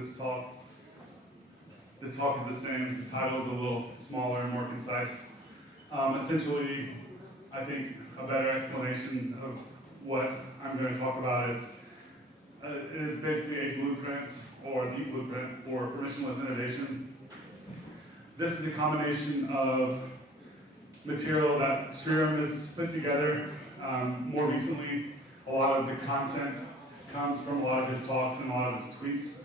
this talk. The talk is the same, the title is a little smaller and more concise. Essentially, I think a better explanation of what I'm going to talk about is it is basically a blueprint or the blueprint for permissionless innovation. This is a combination of material that Stream has put together. More recently, a lot of the content comes from a lot of his talks and a lot of his tweets.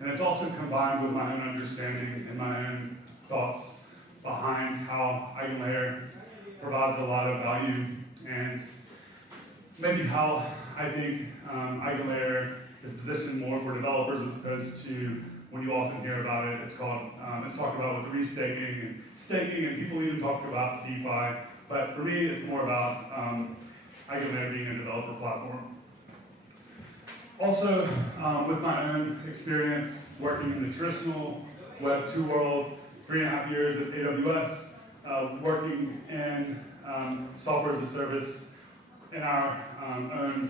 And it's also combined with my own understanding and my own thoughts behind how EigenLayer provides a lot of value and maybe how I think EigenLayer is positioned more for developers as opposed to when you often hear about it, it's talked about with restaking and staking, and people even talk about DeFi. But for me, it's more about EigenLayer being a developer platform. Also, with my own experience working in the traditional Web 2 world, 3.5 years at AWS, working in software as a service in our own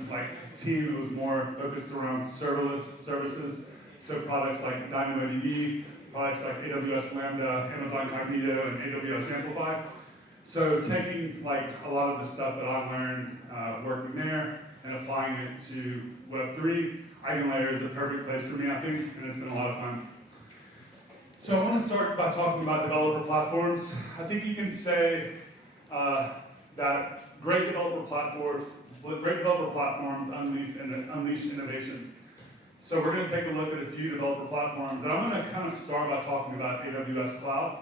team, it was more focused around serverless services. So products like DynamoDB, products like AWS Lambda, Amazon Cognito, and AWS Amplify. So taking a lot of the stuff that I learned working there and applying it to Web3, EigenLayer is the perfect place for me, I think, and it's been a lot of fun. So I want to start by talking about developer platforms. I think you can say that great developer platforms unleash innovation. So we're going to take a look at a few developer platforms, and I'm going to kind of start by talking about AWS Cloud.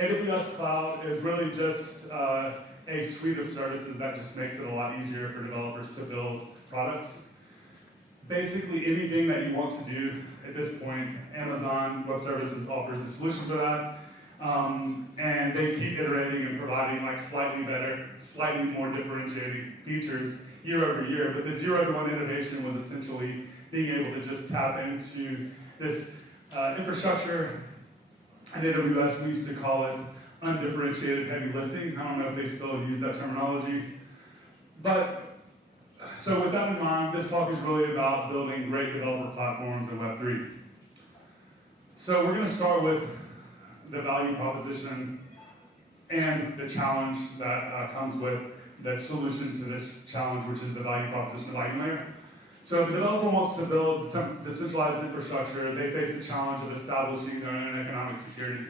AWS Cloud is really just a suite of services that just makes it a lot easier for developers to build products. Basically, anything that you want to do at this point, Amazon Web Services offers a solution for that. And they keep iterating and providing slightly better, slightly more differentiating features year over year. But the 0-to-1 innovation was essentially being able to just tap into this infrastructure. At AWS, we used to call it undifferentiated heavy lifting. I don't know if they still use that terminology. But so with that in mind, this talk is really about building great developer platforms in Web3. So we're going to start with the value proposition and the challenge that comes with the solution to this challenge, which is the value proposition of EigenLayer. So if a developer wants to build some decentralized infrastructure, they face the challenge of establishing their own economic security.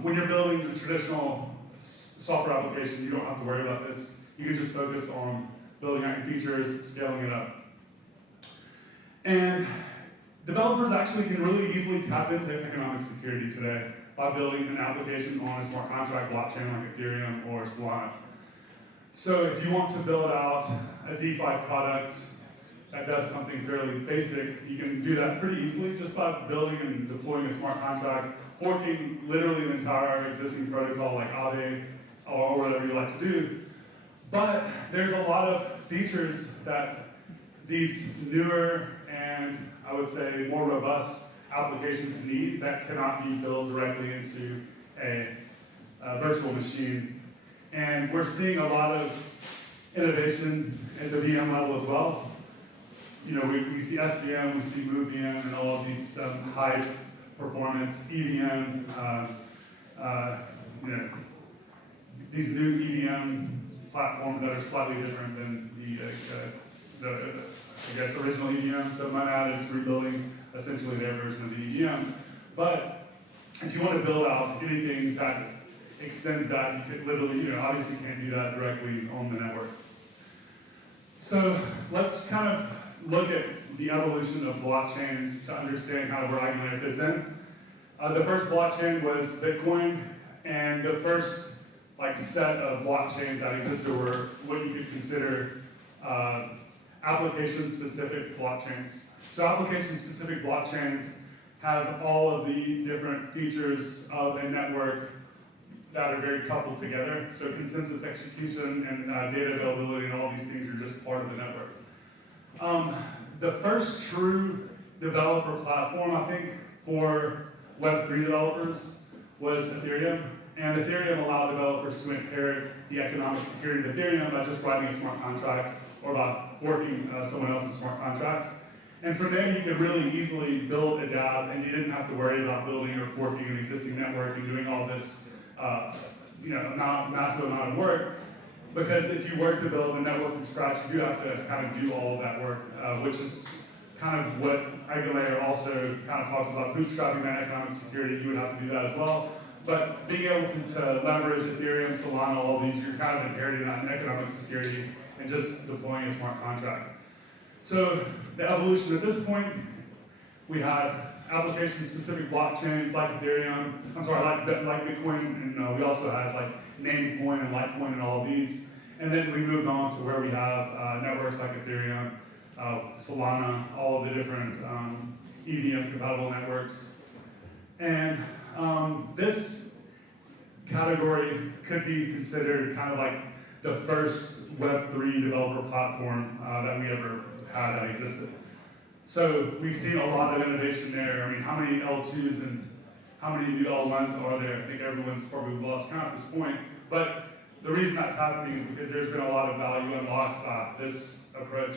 When you're building a traditional software application, you don't have to worry about this. You can just focus on building out your features, scaling it up. And developers actually can really easily tap into economic security today by building an application on a smart contract blockchain like Ethereum or Solana. So if you want to build out a DeFi product that does something fairly basic, you can do that pretty easily just by building and deploying a smart contract, forking literally the entire existing protocol like Aave or whatever you like to do. But there's a lot of features that these newer and I would say more robust applications need that cannot be built directly into a virtual machine. And we're seeing a lot of innovation at the VM level as well. You know, we see SVM, we see MoveVM, and all of these high performance EVM, these new EVM platforms that are slightly different than the original EVM. So Monad is rebuilding essentially their version of the EVM. But if you want to build out anything that extends that, you could literally, obviously can't do that directly on the network. So let's kind of look at the evolution of blockchains to understand kind of where EigenLayer fits in. The first blockchain was Bitcoin, and the first set of blockchains that existed were what you could consider application-specific blockchains. So application-specific blockchains have all of the different features of a network that are very coupled together. So consensus execution and data availability and all these things are just part of the network. The first true developer platform, I think, for Web3 developers was Ethereum. And Ethereum allowed developers to inherit the economic security of Ethereum by just writing a smart contract or by forking someone else's smart contract. And from there, you could really easily build a dApp, and you didn't have to worry about building or forking an existing network and doing all this, massive amount of work. Because if you were to build a network from scratch, you do have to kind of do all of that work, which is kind of what EigenLayer also kind of talks about, bootstrapping that economic security. You would have to do that as well. But being able to leverage Ethereum, Solana, all these, you're kind of inheriting that economic security and just deploying a smart contract. So the evolution at this point, we had application-specific blockchains like Ethereum, like Bitcoin, and we also had like Namecoin and Litecoin and all of these. And then we moved on to where we have networks like Ethereum, Solana, all of the different EVM-compatible networks. And this category could be considered kind of like the first Web3 developer platform that we ever had that existed. So we've seen a lot of innovation there. I mean, how many L2s and how many new L1s are there? I think everyone's probably lost count at this point. But the reason that's happening is because there's been a lot of value unlocked by this approach.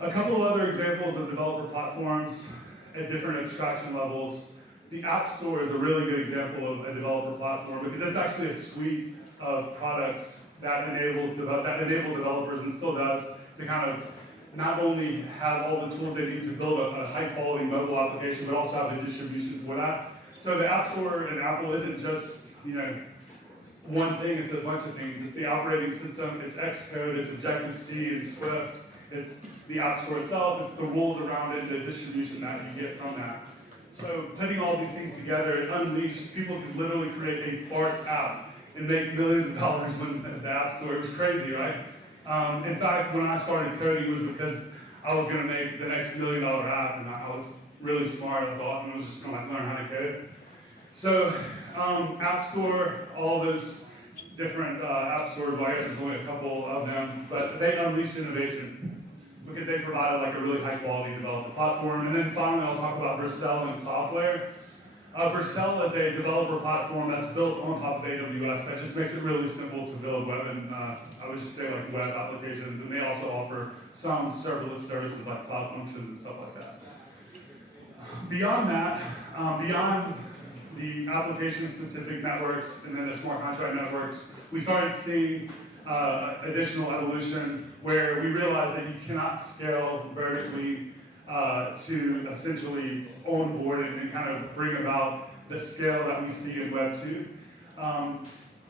A couple of other examples of developer platforms at different abstraction levels. The App Store is a really good example of a developer platform because it's actually a suite of products that enable developers, and still does, to kind of not only have all the tools they need to build a high-quality mobile application, but also have the distribution for that. So the App Store in Apple isn't just one thing; it's a bunch of things. It's the operating system, it's Xcode, it's Objective-C, and Swift. It's the App Store itself, it's the rules around it, the distribution that you get from that. So putting all these things together, it unleashed, people could literally create a fart app and make millions of dollars when the App Store. It was crazy, right? In fact, when I started coding, it was because I was going to make the next $1 million app, and I was really smart, I thought, and I was just going to learn how to code. So App Store, all those different app stores, well, I guess there's only a couple of them, but they unleashed innovation because they provided like a really high quality developer platform. And then finally, I'll talk about Vercel and Cloudflare. Vercel is a developer platform that's built on top of AWS that just makes it really simple to build web and I would just say like web applications. And they also offer some serverless services like Cloud Functions and stuff like that. Beyond that, beyond the application-specific networks and then the smart contract networks, we started seeing additional evolution where we realized that you cannot scale vertically to essentially onboard and kind of bring about the scale that we see in Web 2.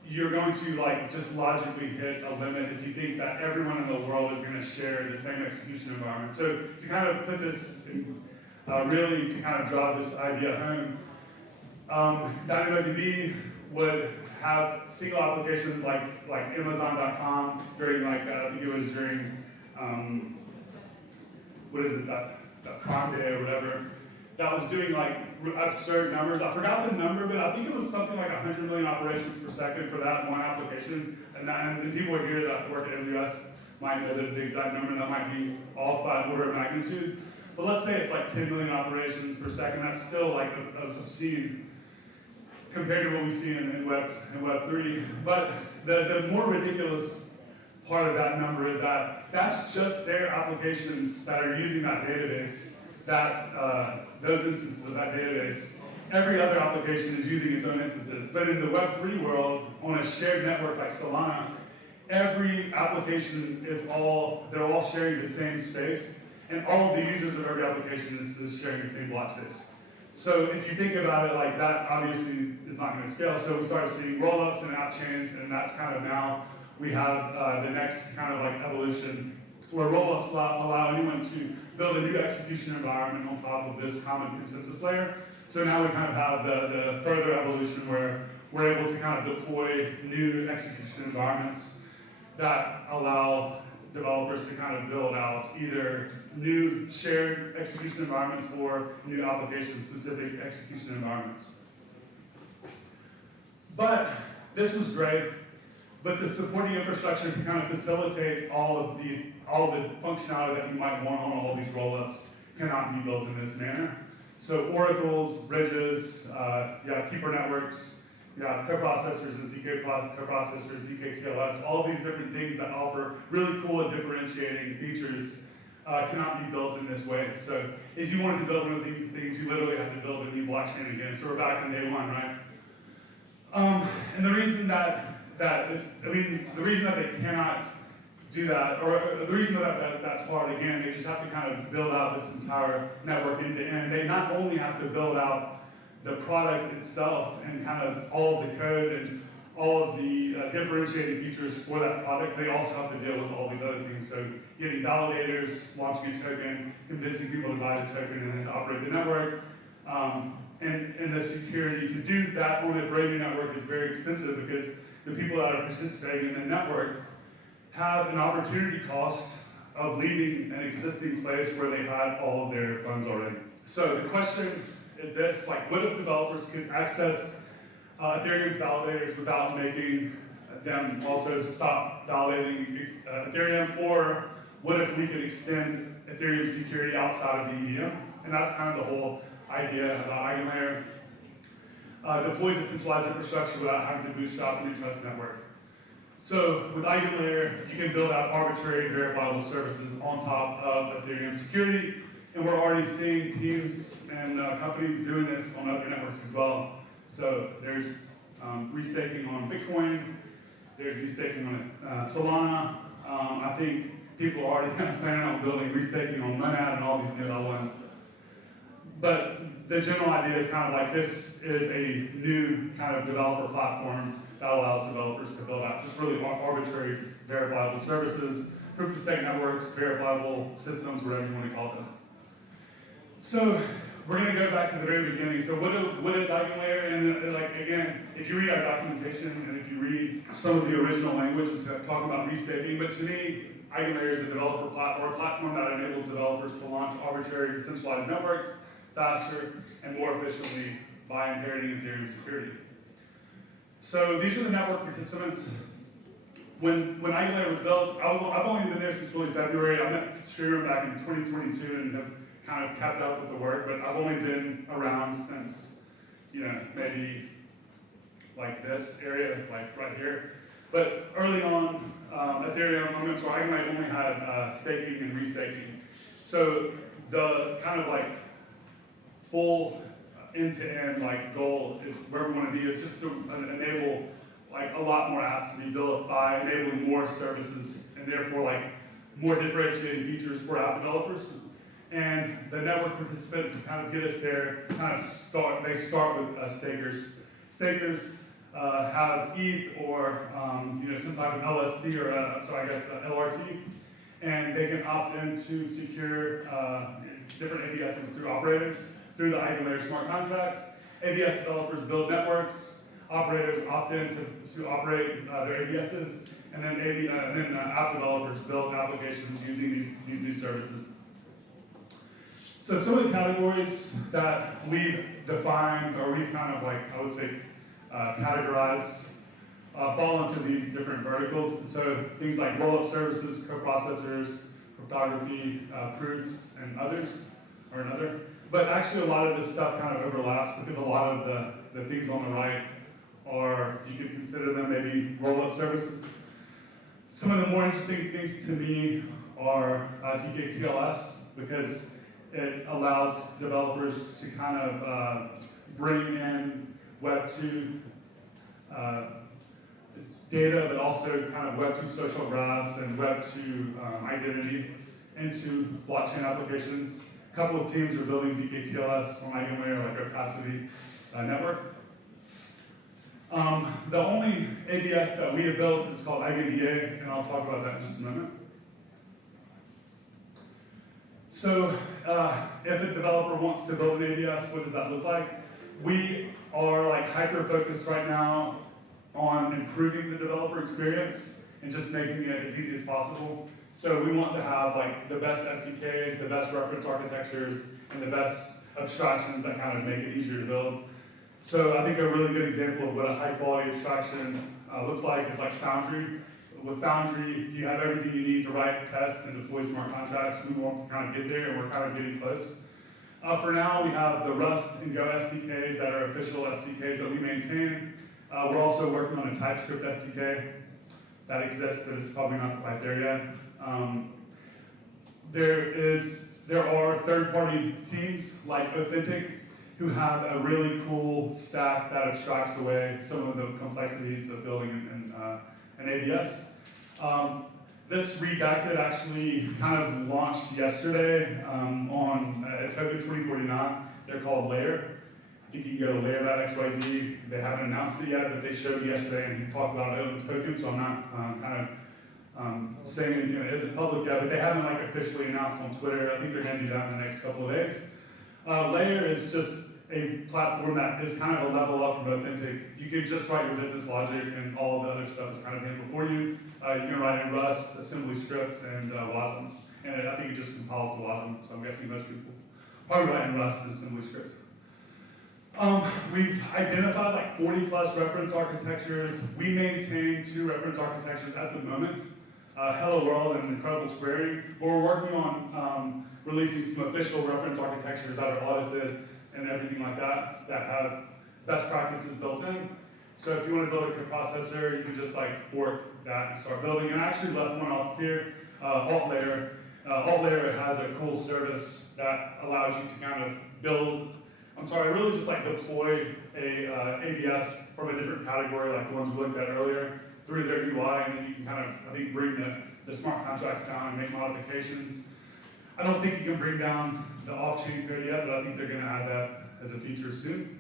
You're going to just logically hit a limit if you think that everyone in the world is going to share the same execution environment. So to kind of put this in, really to kind of drive this idea home, DynamoDB would have single applications like Amazon.com during I think it was during that Prime Day or whatever, that was doing absurd numbers. I forgot the number, but I think it was something like 100 million operations per second for that one application. And the people here that work at AWS might know the exact number. That might be off by an order of magnitude. But let's say it's like 10 million operations per second. That's still obscene compared to what we see in Web 3. But the more ridiculous part of that number is that that's just their applications that are using that database, those instances of that database. Every other application is using its own instances. But in the Web 3 world, on a shared network like Solana, every application they're all sharing the same space, and all of the users of every application is sharing the same block space. So if you think about it like that, obviously is not going to scale. So we started seeing rollups and app chains, and that's kind of now we have the next kind of evolution where rollups allow anyone to build a new execution environment on top of this common consensus layer. So now we kind of have the further evolution where we're able to kind of deploy new execution environments that allow developers to kind of build out either new shared execution environments or new application-specific execution environments. But this was great, but the supporting infrastructure to kind of facilitate all the functionality that you might want on all these rollups cannot be built in this manner. So oracles, bridges, you have keeper networks, you have coprocessors and ZK coprocessors, ZK TLS, all these different things that offer really cool and differentiating features cannot be built in this way. So if you wanted to build one of these things, you literally have to build a new blockchain again. So we're back in day one, right? And the reason that the reason that they cannot do that, or the reason that that's hard, again, they just have to kind of build out this entire network end to end. They not only have to build out the product itself and kind of all of the code and all of the differentiating features for that product, they also have to deal with all these other things. So getting validators, launching a token, convincing people to buy the token and then to operate the network. And the security to do that on a brand new network is very expensive because the people that are participating in the network have an opportunity cost of leaving an existing place where they had all of their funds already. So the question is this, like, what if developers could access Ethereum's validators without making them also stop validating Ethereum? Or what if we could extend Ethereum security outside of the EVM? And that's kind of the whole idea about EigenLayer. Deploy decentralized infrastructure without having to bootstrap a new trust network. So with EigenLayer, you can build out arbitrary verifiable services on top of Ethereum security, and we're already seeing teams and companies doing this on other networks as well. So there's restaking on Bitcoin, there's restaking on Solana. I think people are already kind of planning on building restaking on Monad and all these new L1s. But the general idea is kind of like this is a new kind of developer platform that allows developers to build out just really arbitrary verifiable services, proof of stake networks, verifiable systems, whatever you want to call them. So we're going to go back to the very beginning. So what is EigenLayer? And like again, if you read our documentation and if you read some of the original language, it's talking about restaking. But to me, EigenLayer is a developer platform, or a platform that enables developers to launch arbitrary decentralized networks faster and more efficiently by inheriting Ethereum security. So these are the network participants. When EigenLayer was built, I've only been there since really February. I met Shreeram back in 2022 and have kind of kept up with the work, but I've only been around since, maybe like this area, like right here. But early on, EigenLayer only had staking and restaking. So the kind of like full end-to-end like goal is where we want to be is just to enable like a lot more apps to be built by enabling more services and therefore like more differentiating features for app developers. And the network participants kind of get us there, they start with stakers. Stakers have ETH or some type of LST or LRT, and they can opt in to secure different ABSs through operators, through the EigenLayer smart contracts. ABS developers build networks, operators opt in to operate their ABSs, and then app developers build applications using these new services. So some of the categories that we've defined, or we've kind of like, I would say, categorized, fall into these different verticals. So things like roll-up services, coprocessors, cryptography, proofs, and others, or another. But actually a lot of this stuff kind of overlaps because a lot of the things on the right are, you could consider them maybe roll-up services. Some of the more interesting things to me are zk-TLS, because it allows developers to kind of bring in Web 2 data, but also kind of Web 2 social graphs and Web 2 identity into blockchain applications. A couple of teams are building zk-TLS on EigenLayer, like Opacity network. The only ABS that we have built is called EigenDA, and I'll talk about that in just a moment. So if a developer wants to build an ABS, what does that look like? We are like hyper-focused right now on improving the developer experience and just making it as easy as possible. So we want to have like the best SDKs, the best reference architectures, and the best abstractions that kind of make it easier to build. So I think a really good example of what a high-quality abstraction looks like is like Foundry. With Foundry, you have everything you need to write, test, and deploy smart contracts. We want to kind of get there, and we're kind of getting close. For now, we have the Rust and Go SDKs that are official SDKs that we maintain. We're also working on a TypeScript SDK that exists, but it's probably not quite there yet. there are third-party teams like Authentic who have a really cool stack that abstracts away some of the complexities of building an ABS. This redacted actually kind of launched yesterday on Token 2049. They're called Layer. I think you can go to layer.xyz. They haven't announced it yet, but they showed it yesterday and he talked about it on Token, so I'm not saying it isn't public yet, but they haven't like officially announced on Twitter. I think they're going to do that in the next couple of days. Layer is just a platform that is kind of a level up from Authentic. You can just write your business logic and all of the other stuff is kind of handled for you. You can write in Rust, assembly scripts, and WASM. And I think it just compiles to WASM, so I'm guessing most people probably write in Rust and assembly script. We've identified like 40 plus reference architectures. We maintain 2 reference architectures at the moment, Hello World and Incredible Squaring. We're working on releasing some official reference architectures that are audited and everything like that, that have best practices built in. So if you want to build a coprocessor, you can just like fork that and start building. And I actually left one off here, EigenLayer. EigenLayer has a cool service that allows you to kind of build, really just like deploy a ABS from a different category, like the ones we looked at earlier, through their UI, and then you can kind of, I think, bring the smart contracts down and make modifications. I don't think you can bring down the off-chain code yet, but I think they're going to add that as a feature soon.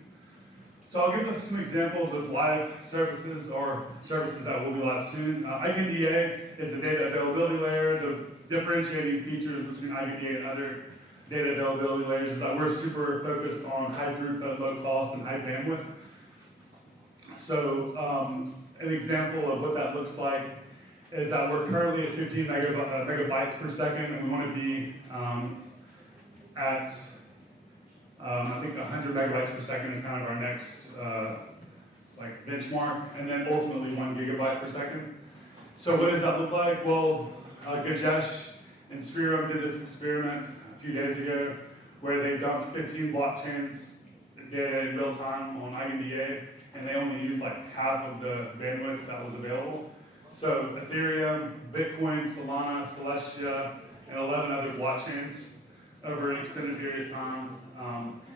So I'll give us some examples of live services or services that will be live soon. EigenDA is a data availability layer. The differentiating features between EigenDA and other data availability layers is that we're super focused on high throughput, low cost, and high bandwidth. So an example of what that looks like is that we're currently at 15 megabytes per second, and we want to be at, I think 100 megabytes per second is kind of our next like benchmark, and then ultimately 1 gigabyte per second. So what does that look like? Well, Gajesh and Sphero did this experiment a few days ago where they dumped 15 blockchains data in real time on EigenDA, and they only used like half of the bandwidth that was available. So Ethereum, Bitcoin, Solana, Celestia, and 11 other blockchains over an extended period of time.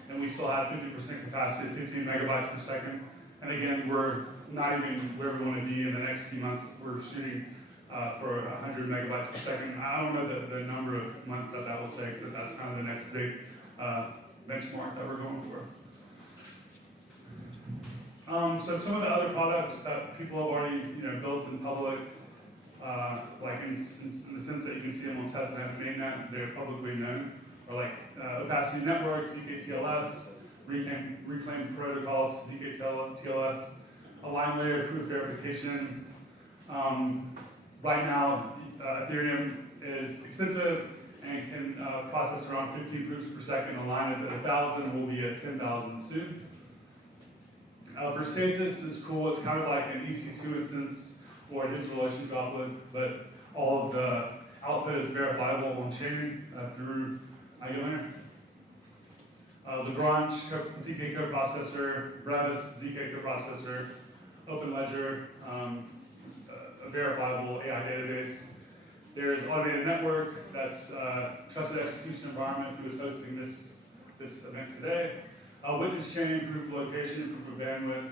And we still have 50% capacity, 15 megabytes per second. And again, we're not even where we want to be in the next few months. We're shooting for 100 megabytes per second. I don't know the number of months that will take, but that's kind of the next big benchmark that we're going for. So some of the other products that people have already built in public, like in the sense that you can see them on testnet and mainnet, they're publicly known, are like Opacity Network, zkTLS, Reclaim Protocols, zkTLS, EigenLayer Proof Verification. Right now, Ethereum is extensive and can process around 15 proofs per second. Align is at 1,000, we'll be at 10,000 soon. Versatis is cool. It's kind of like an EC2 instance or a DigitalOcean droplet, but all of the output is verifiable on chain through EigenLayer. Lagrange ZK coprocessor, Brevis ZK coprocessor, OpenLedger, a verifiable AI database. There's Automated Network, that's Trusted Execution Environment, who is hosting this event today. Witness chain, proof of location, proof of bandwidth.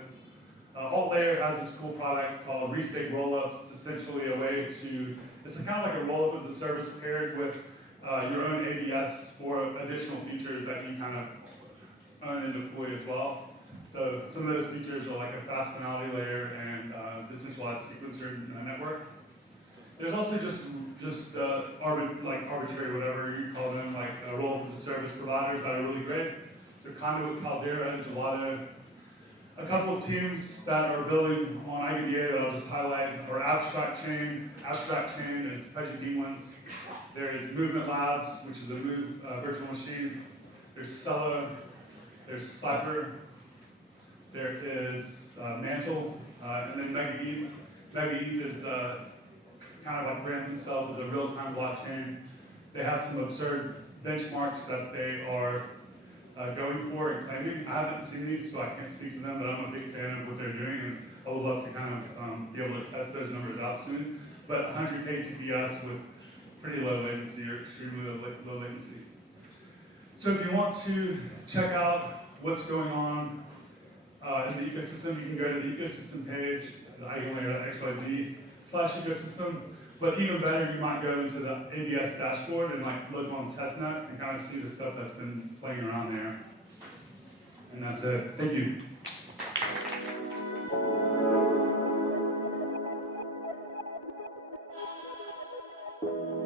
EigenLayer has this cool product called Restake Rollups. It's essentially a way to, it's kind of like a rollup as a service paired with your own ABS for additional features that you kind of own and deploy as well. So some of those features are like a fast finality layer and decentralized sequencer network. There's also just arbitrary, whatever you call them, like rollups as a service providers that are really great. So Conduit, Caldera, Gelato. A couple of teams that are building on EigenDA that I'll just highlight are Abstract Chain. Abstract Chain is Pudgy Demons. There is Movement Labs, which is a virtual machine. There's Celo. There's Cypher. There is Mantle, and then Mega Eve. Mega Eve is kind of like brands themselves as a real-time blockchain. They have some absurd benchmarks that they are going for and claiming. I haven't seen these, so I can't speak to them, but I'm a big fan of what they're doing, and I would love to kind of be able to test those numbers out soon. But 100K TPS with pretty low latency or extremely low latency. So if you want to check out what's going on in the ecosystem, you can go to the ecosystem page, the eigenlayer.xyz/ecosystem. But even better, you might go into the ABS dashboard and like look on testnet and kind of see the stuff that's been playing around there. And that's it. Thank you.